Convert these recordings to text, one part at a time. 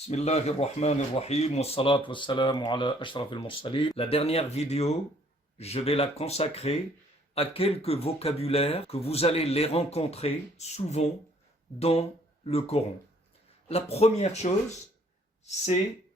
Bismillahirrahmanirrahim, wassalat wassalamu ala ashraf al-mursalin. La dernière vidéo, je vais la consacrer à quelques vocabulaires que vous allez les rencontrer souvent dans le Coran. La première chose, c'est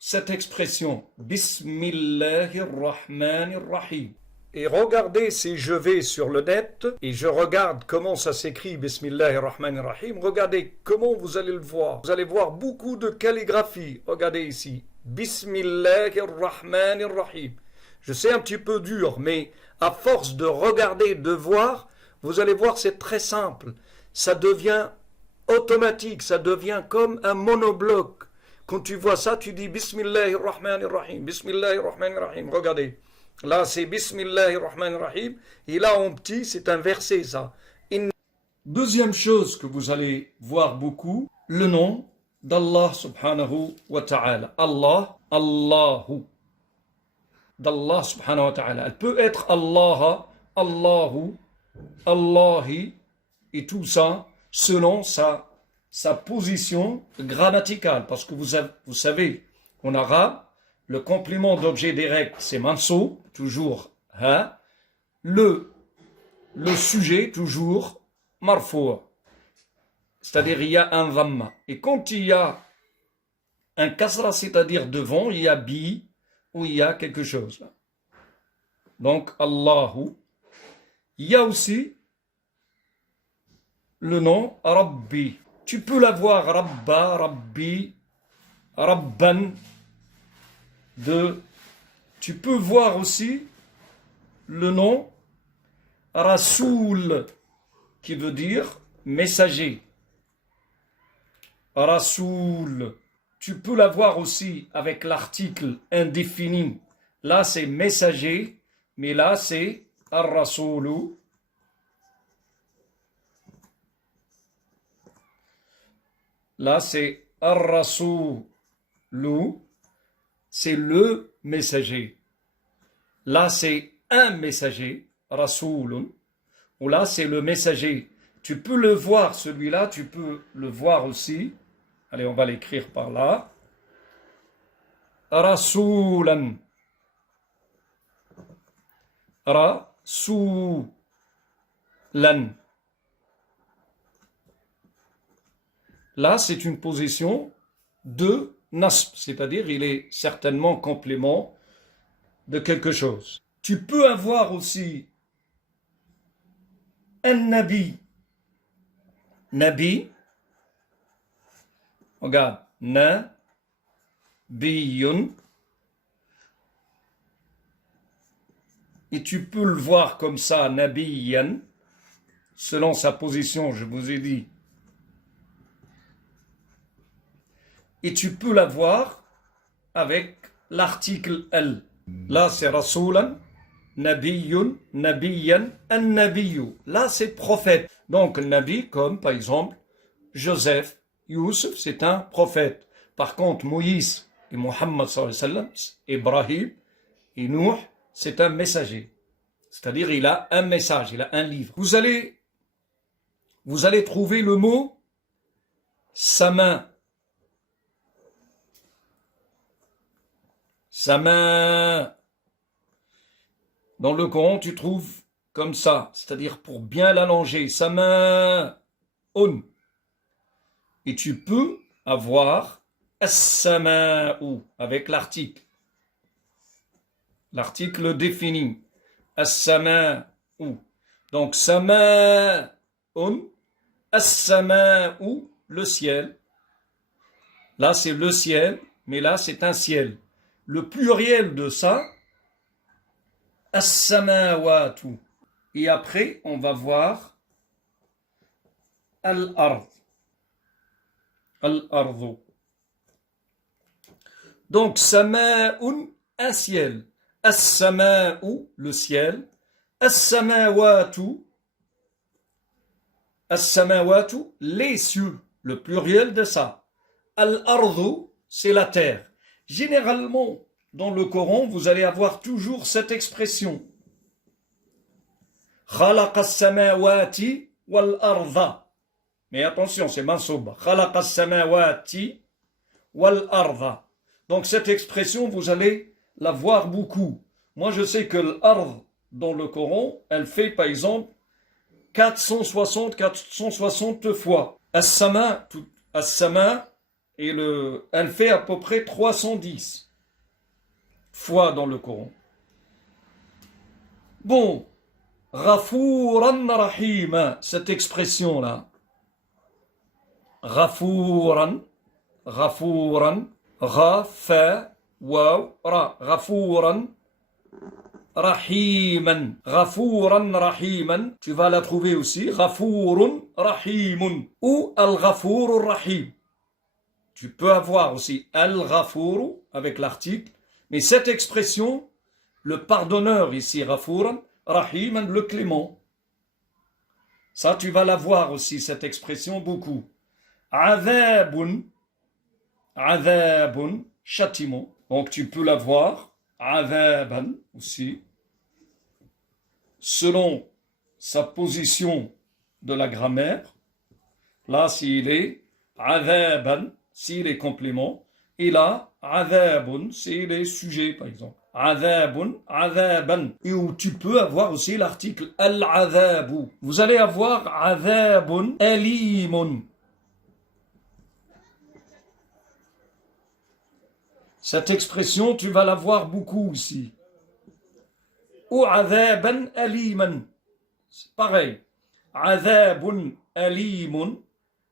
cette expression Bismillahirrahmanirrahim. Et regardez, si je vais sur le net et je regarde comment ça s'écrit Bismillahirrahmanirrahim, regardez comment vous allez le voir. Vous allez voir beaucoup de calligraphie. Regardez ici. Bismillahirrahmanirrahim. Je sais un petit peu dur, mais à force de regarder, de voir, vous allez voir, c'est très simple. Ça devient automatique, ça devient comme un monobloc. Quand tu vois ça, tu dis Bismillahirrahmanirrahim, Bismillahirrahmanirrahim. Regardez. Là, c'est Bismillahirrahmanirrahim. Et là, en petit, c'est un verset, ça. Deuxième chose que vous allez voir beaucoup, le nom d'Allah subhanahu wa ta'ala. Allah, Allahu. D'Allah subhanahu wa ta'ala. Elle peut être Allah, Allahu, Allahi, et tout ça selon sa position grammaticale. Parce que vous savez, en arabe, le complément d'objet direct, c'est manso, toujours ha. Le sujet, toujours marfou'. C'est-à-dire, il y a un dhamma. Et quand il y a un kasra, c'est-à-dire devant, il y a bi, ou il y a quelque chose. Donc, Allahu. Il y a aussi le nom Rabbi. Tu peux l'avoir Rabba, Rabbi, Rabban. Tu peux voir aussi le nom Rasoul, qui veut dire messager. Rasoul. Tu peux l'avoir aussi avec l'article indéfini. Là, c'est messager, mais là, c'est Ar-Rasoulu. Là, c'est Ar-Rasoulu. C'est le messager. Là, c'est un messager, Rasoulun. Ou là, c'est le messager. Tu peux le voir, celui-là, tu peux le voir aussi. Allez, on va l'écrire par là. Rasoulan. Rasoulan. Là, c'est une position de nasb, c'est-à-dire il est certainement complément de quelque chose. Tu peux avoir aussi un nabi. Nabi, regarde, nabiyun. Et tu peux le voir comme ça, nabiyan, selon sa position, je vous ai dit. Et tu peux la voir avec l'article L. Là, c'est Rasoulan, Nabiyun, Nabiyan, An-Nabiyu. Là, c'est prophète. Donc, Nabi, comme par exemple Joseph, Youssef, c'est un prophète. Par contre, Moïse et Mohammed, Ibrahim et Nuh, c'est un messager. C'est-à-dire, il a un message, il a un livre. Vous allez trouver le mot sa main. Sa main. Dans le Coran, tu trouves comme ça, c'est-à-dire pour bien l'allonger. Sa main. On. Et tu peux avoir as-sama'u avec l'article. L'article défini. As-sama'u. Donc, sama'un. As-sama'u, le ciel. Là, c'est le ciel, mais là, c'est un ciel. Le pluriel de ça, as-samawatu. Et après, on va voir al-ard. Al-ardu. Donc, sama'un, un ciel. As-sama'u, le ciel. As-samawatu. As-samawatu, les cieux. Le pluriel de ça. Al-ardu, c'est la terre. Généralement, dans le Coran, vous allez avoir toujours cette expression. Khalaqa as-samawati wal arda. Mais attention, c'est mansoub. Khalaqa as-samawati wal arda. Donc cette expression, vous allez la voir beaucoup. Moi, je sais que l'ard dans le Coran, elle fait par exemple 460 fois. As-sama, et elle fait à peu près 310 fois dans le Coran. Bon, Ghafouran Rahima, cette expression-là. Ghafouran, Ghafa, Waw, Ra, Ghafouran Rahiman. Ghafouran Rahiman, tu vas la trouver aussi. Ghafourun Rahimun ou Al-Ghafour Rahim. Tu peux avoir aussi Al-Ghafour avec l'article, mais cette expression, le pardonneur ici, Ghafouran Rahiman, le clément. Ça, tu vas la voir aussi, cette expression, beaucoup. Adhabun, châtiment. Donc tu peux la voir. Adhaban aussi. Selon sa position de la grammaire. Là, s'il est adhaban, s'il est complément. Et là, adhabun, s'il est sujet, par exemple. Adhabun, adhaban. Et où tu peux avoir aussi l'article al-adhabu. Vous allez avoir adhabun alimun. Cette expression, tu vas la voir beaucoup aussi. Ou adhaban aliman. C'est pareil. Adhabun alimun,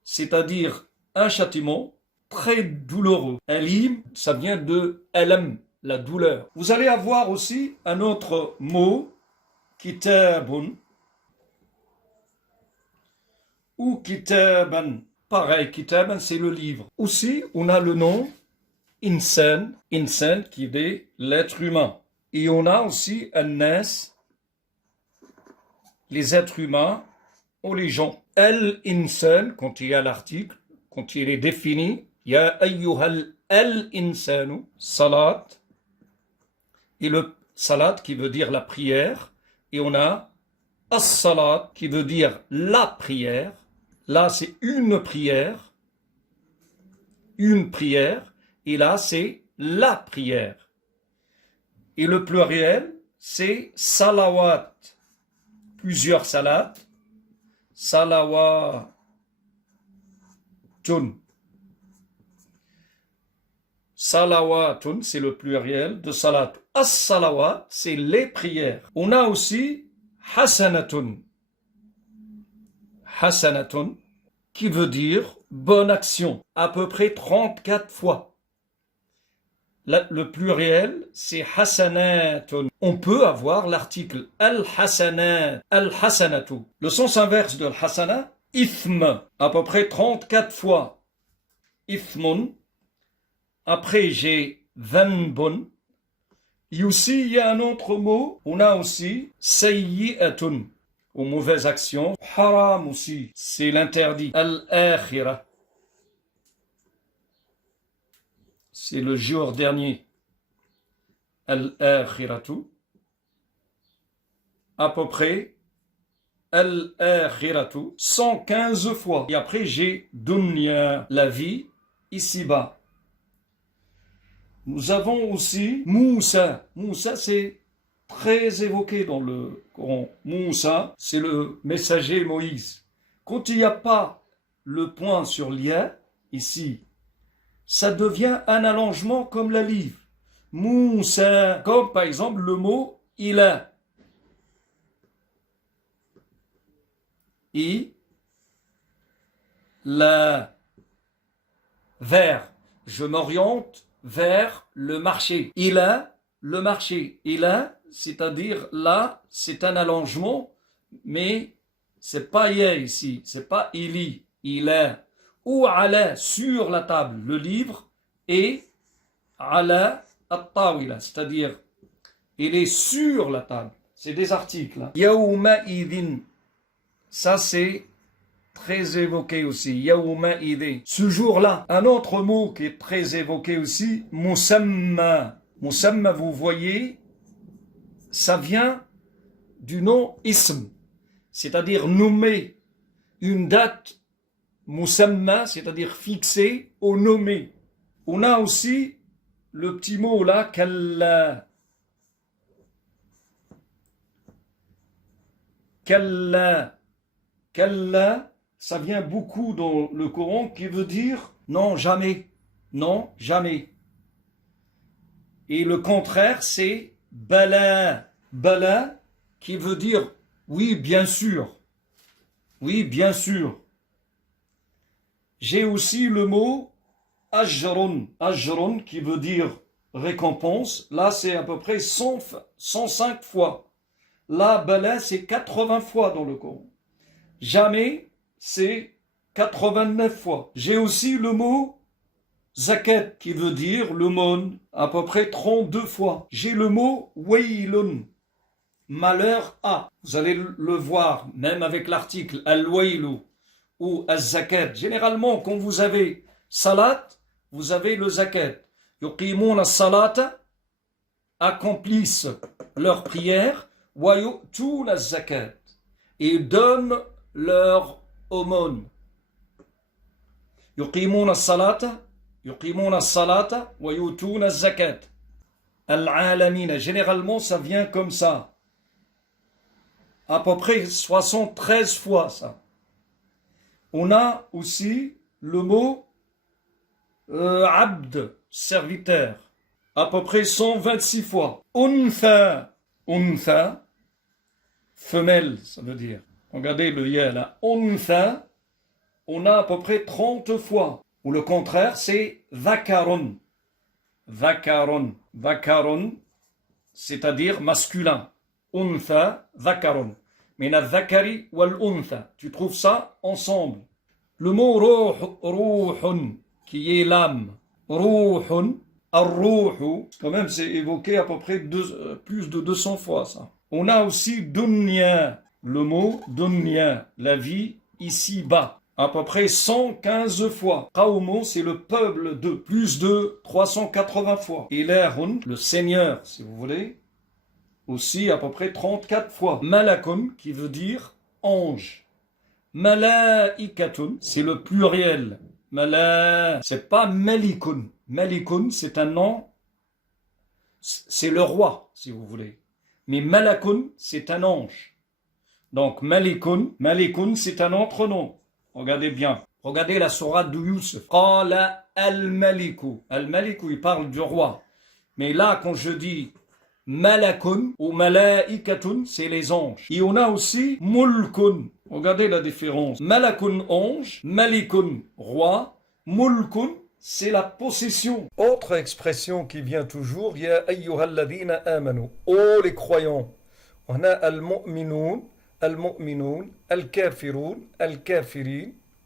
c'est-à-dire un châtiment très douloureux. Alim, ça vient de alam, la douleur. Vous allez avoir aussi un autre mot, kitabun, ou kitaban. Pareil, kitaban, c'est le livre. Aussi, on a le nom insan, qui est l'être humain. Et on a aussi an-nas, les êtres humains ou les gens. Al-insan, quand il y a l'article, quand il est défini, ya ayyuhal al-insanu, salat, et le salat qui veut dire la prière, et on a as-salat qui veut dire la prière. Là, c'est une prière, et là, c'est la prière. Et le pluriel, c'est salawat. Plusieurs salats. Salawatun. Salawatun, c'est le pluriel de salat. As-salawat, c'est les prières. On a aussi hasanatun. Hasanatun, qui veut dire bonne action, à peu près 34 fois. Le pluriel, c'est hasanatun. On peut avoir l'article al-hasanat, al-hasanatu. Le sens inverse de al-hasana, ithm, à peu près 34 fois. Ithmun. Après, j'ai dhanbun. Et aussi, il y a un autre mot. On a aussi sayyi'atun, aux mauvaises actions. Haram aussi, c'est l'interdit. Al-akhirah. C'est le jour dernier. Al-akhiratu. À peu près. Al-akhiratu. 115 fois. Et après, j'ai dunya, la vie, ici-bas. Nous avons aussi Moussa. Moussa, c'est très évoqué dans le Coran. Moussa, c'est le messager Moïse. Quand il n'y a pas le point sur l'ia, ici, ça devient un allongement comme la livre. Moussa, comme par exemple le mot ila. La vers. Je m'oriente vers le marché. Ila, le marché. Ila, c'est-à-dire là, c'est un allongement, mais c'est pas ya ici, c'est pas ili, ila. Ou ala, sur la table, le livre, et ala at-tawila, c'est-à-dire il est sur la table. C'est des articles. Yawma idin, ça c'est très évoqué aussi. Yawma idin. Ce jour-là, un autre mot qui est très évoqué aussi, musamma. Musamma, vous voyez, ça vient du nom ism, c'est-à-dire nommer une date musamma, c'est-à-dire fixé, au nommé. On a aussi le petit mot là, kalla. Kalla. Kalla, ça vient beaucoup dans le Coran qui veut dire non, jamais. Non, jamais. Et le contraire, c'est bala. Bala, qui veut dire oui, bien sûr. Oui, bien sûr. J'ai aussi le mot ajrun. Ajrun, qui veut dire récompense. Là, c'est à peu près 105 fois. Là, bala, c'est 80 fois dans le Coran. Jamais, c'est 89 fois. J'ai aussi le mot zakat, qui veut dire l'aumône, à peu près 32 fois. J'ai le mot waylun, malheur à. Vous allez le voir, même avec l'article al-waylu ou az-zakat. Généralement, quand vous avez salat, vous avez le zakat. Yuqimun as-salata, accomplissent leur prière, wa yu'tun az-zakat, et donnent leur aumône. Yuqimun as-salata, yuqimuna as-salata wa yutuna az-zakat. Al-alamina, généralement ça vient comme ça. À peu près 73 fois ça. On a aussi le mot abd, serviteur. À peu près 126 fois. Untha, untha, femelle, ça veut dire. Regardez le ya là. Untha, on a à peu près 30 fois. Ou le contraire, c'est dhakarun. Dhakarun. Dhakarun, c'est-à-dire masculin. Untha, dhakarun. Min al-dhakari wal-untha. Tu trouves ça ensemble. Le mot ruhun, qui est l'âme. Ruhun, ar-ruhu. Quand même, c'est évoqué à peu près plus de 200 fois, ça. On a aussi dunya. Le mot dunya, la vie ici-bas. À peu près 115 fois. Qawmun, c'est le peuple de plus de 380 fois. Ilahun, le Seigneur, si vous voulez, aussi à peu près 34 fois. Malakun, qui veut dire ange. Malaikatun, c'est le pluriel. C'est pas malikun. Malikun, c'est un nom, c'est le roi, si vous voulez. Mais malakun, c'est un ange. Donc malikun, c'est un autre nom. Regardez bien. Regardez la sourate de Youssef. Qala al-maliku. Al-maliku, il parle du roi. Mais là, quand je dis malakun ou malaikatun, c'est les anges. Et on a aussi mulkun. Regardez la différence. Malakun, ange. Malikun, roi. Mulkun, c'est la possession. Autre expression qui vient toujours, ya ayyuhalladhina amanu. Oh les croyants. On a al-mu'minun. Al-mu'minun, al-kafirun, al-kafirin.